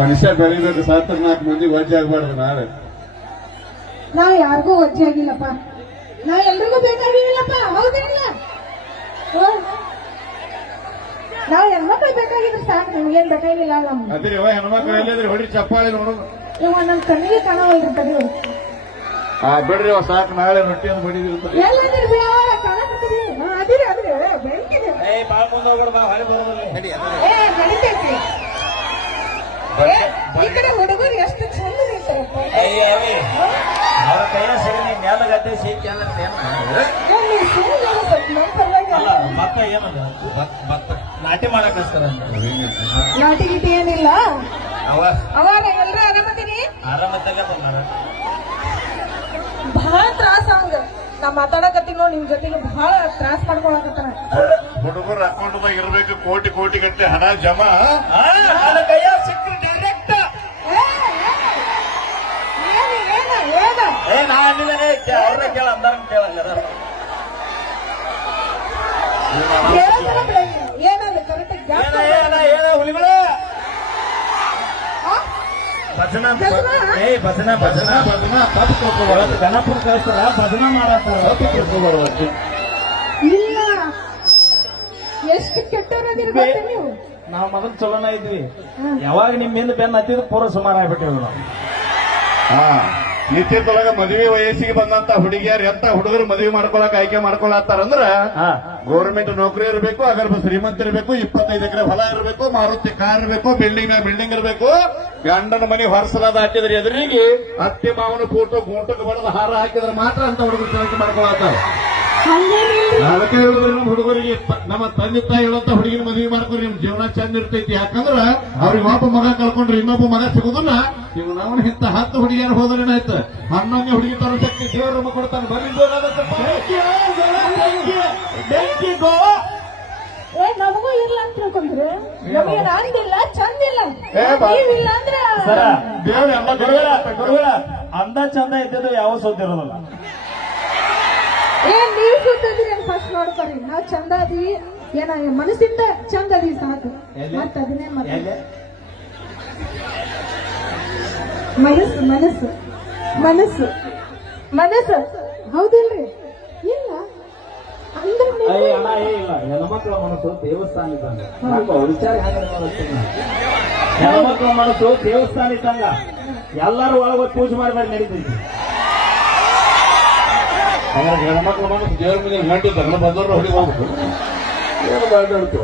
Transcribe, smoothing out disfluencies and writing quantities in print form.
ಮನುಷ್ಯ ಬೆಳಿಬೇಕು ಸಾತ್ರ 4 ಮಂದಿ ವಜ್ಜೆ ಆಗ್ಬಾರ್ದು. ನಾ ಯಾರಿಗೂ ವಜ್ಜೆ ಆಗಿಲ್ಲಪ್ಪ, ನಾ ಎಲ್ರಿಗೂ ಬೇಕಾಗಿಲ್ಲಪ್ಪ. ಹೌದಿಲ್ಲ? ನಾವ್ ಹೆಣ್ಮಕ್ಳು ಬೇಕಾಗಿದ್ರೆ ಸಾಕು, ನಮ್ಗೇನ್ ಬೇಕಾಗಿಲ್ಲ. ಅದ್ರಿ ಹೆಣ್ಮಕ್ಳು ಎಲ್ಲಿದ್ರೆ ಹೊಡಿ ಚಪ್ಪಾಳಿ ನೋಡೋದು. ನನ್ ಕಣ್ಣಿಗೆ ಕಾಣವಲ್ರಿ ತಡಿ. ಬಿಡ್ರಿ ಸಾಕು, ನಾಳೆ ರೊಟ್ಟಿ ಅಂತ ಬಡಿದಿರ್ತಾರೆ. ಎಲ್ಲದಿರ್ರಿ ಕಾಣಕತ್ತೀರಿ. ಅದಿರಿ ಅದ್ರಿ ಬೆಳಕಿದೆ. ನಡಿತೈತಿ. ಈ ಕಡೆ ಹುಡುಗರು ಎಷ್ಟು ಚಂದ ನಿಂತಾರಪ್ಪ. ಅವ್ರ ಕೈಯ ಸರಿ ಮೇಲಗತ್ತೆ ಸೇತಿ ಮತ್ತ ಏನದ ನಾಟಿ ಮಾಡಕ್ ಕಳಿಸ್ತಾರ. ನಾಟಿ ಗೀಟಿ ಏನಿಲ್ಲ. ಅವಾಗ ಎಲ್ರು ಆರಾಮದೀನಿ. ಆರಾಮದಾಗ ಬಂದಾರ. ಬಹಳ ತ್ರಾಸ ಹಂಗ ನಾ ಮಾತಾಡಕತ್ತೀನಿ ನೋಡಿ, ನಿಮ್ ಜೊತೆಗೆ ಬಹಳ ತ್ರಾಸ ಮಾಡ್ಕೊಳಕತ್ತಾರ. ಹುಡುಗರು ಅಕೌಂಟ್ದಾಗ ಇರ್ಬೇಕು ಕೋಟಿ ಕೋಟಿ ಗಟ್ಟಲೆ ಹಣ ಜಮಾ. ಕೈಯ ಸಿಕ್ಕ್ರಿ ಡೈರೆಕ್ಟ್. ನಾ ಅಂದಿದ್ದೇನೆ ಅವ್ರನ್ನ ಕೇಳ ಅಂದಾರ ಕೇಳಲ್ಲ. ಏನಲ್ಲ ಕರೆಕ್ಟ್ ಏನ ಹುಲಿಗಳು ಭಜನಾ ಭಜನಾ ಭಜನಾ ಭಜನಾ ಗಣಪನ ಕಳಿಸ್ತಾರ, ಭಜನಾ ಮಾಡತ್ತಾರ. ಇಲ್ಲ. ಎಷ್ಟು ಕೆಟ್ಟವರದಿರ ಗೊತ್ತ ನೀವು. ನಾವ್ ಮೊದಲು ಚಲೋನ ಇದ್ವಿ, ಯಾವಾಗ ನಿಮ್ಮಿಂದ ಬೆನ್ನ ಹತ್ತಿದ ಪೂರ್ವ ಸುಮಾರು ಆಗ್ಬಿಟ್ಟಿವಿ ನಾವು. ನಿತ್ಯದೊಳಗ ಮದುವೆ ವಯಸ್ಸಿಗೆ ಬಂದಂತ ಹುಡುಗಿಯರು ಎಂತ ಹುಡುಗರು ಮದುವೆ ಮಾಡ್ಕೊಳಕ್ ಆಯ್ಕೆ ಮಾಡ್ಕೊಳತ್ತಾರಂದ್ರ ಗೌರ್ಮೆಂಟ್ ನೌಕರಿ ಇರಬೇಕು, ಅಗರ್ ಶ್ರೀಮಂತ ಇರಬೇಕು, 25 ಎಕರೆ ಹೊಲ ಇರಬೇಕು, ಮಾರುತಿ ಕಾರ್ ಇರಬೇಕು, ಬಿಲ್ಡಿಂಗ್ ಇರಬೇಕು, ಗಂಡನ ಮನೆ ಹೊರಸಲ ದಾಟಿದ್ರೆ ಎದುರಿಗೆ ಅತ್ತೆ ಮಾವನ ಫೋಟೋ ಗೂಟಕ್ಕೆ ಬಡದ ಹಾರ ಹಾಕಿದ್ರೆ ಮಾತ್ರ ಅಂತ ಹುಡುಗರು ಸೆಲೆಕ್ಟ್ ಮಾಡ್ಕೊಳತ್ತಾರ. ಅದಕ್ಕೆ ಹುಡುಗರಿಗೆ ನಮ್ಮ ತಂದೆ ತಾಯಿ ಹೇಳಂತ ಹುಡುಗಿನ ಮದುವೆ ಮಾಡ್ಕೊರಿ, ನಿಮ್ ಜೀವನ ಚಂದ ಇರ್ತೈತಿ. ಯಾಕಂದ್ರ ಅವ್ರಿಗೆ ಒಬ್ಬ ಮಗ ಕಳ್ಕೊಂಡ್ರೆ ಇನ್ನೊಬ್ಬ ಮಗ ಸಿಗುದಿಲ್ಲ. ನೀವು ನಾವು ಇಂತ 10 ಹುಡುಗಿಯರು ಹೋದ್ರೇನಾಯ್ತು, 11ನೇ ಹುಡುಗಿ ತರ ಶಕ್ತಿ ದೇವರಮ್ಮ ಕೊಡ್ತಾನೆ. ಬರೀ ನಮಗೂ ಇಲ್ಲ ಅಂತ ತಿಳ್ಕೊಂಡ್ರೆ ನಮಗೆ ನಾನಿಲ್ಲ ಚಂದ ಇಲ್ಲ. ಇಲ್ಲ ಅಂದ್ರೆ ಅಂದ ಚಂದ ಇದ್ದದ್ದು ಯಾವ ಸುದ್ದಿ ಇರೋದಿಲ್ಲ. ನೀವ್ ಸುತ್ತಿದ್ರಿ ಫಸ್ಟ್ ನೋಡ್ಕೊರಿ. ನಾವ್ ಚಂದ ಅದೀವಿ, ಏನ ಮನಸ್ಸಿಂದ ಚಂದ ಅದೀವಿ ಸಾಕು. ಮತ್ತ ಅದನ್ನೇ ಮನಸ್ಸು ಮನಸ್ಸು ಮನಸ್ಸು ಮನಸ್ಸು ಹೌದಿಲ್ರಿ? ಇಲ್ಲ ಹೆಣ್ಮಕ್ಳ ಮನಸ್ಸು ದೇವಸ್ಥಾನ ಇದ್ದಂಗ. ವಿಚಾರ ಹೆಣ್ಮಕ್ಳ ಮನಸ್ಸು ದೇವಸ್ಥಾನ ಇದ್ದಂಗ. ಎಲ್ಲರೂ ಒಳಗ ಪೂಜೆ ಮಾಡಿ ನಡೀತೈತಿ. ಹೆಣ್ಮಕ್ಳು ಮನಸ್ಸು ದೇವ್ರ ಮೇಲೆ ಗಂಟು ಬಂದವರು ಹೊಡಿ ಹೋಗ್ಬೇಕು. ಏನು ಮಾತಾಡ್ತೀವ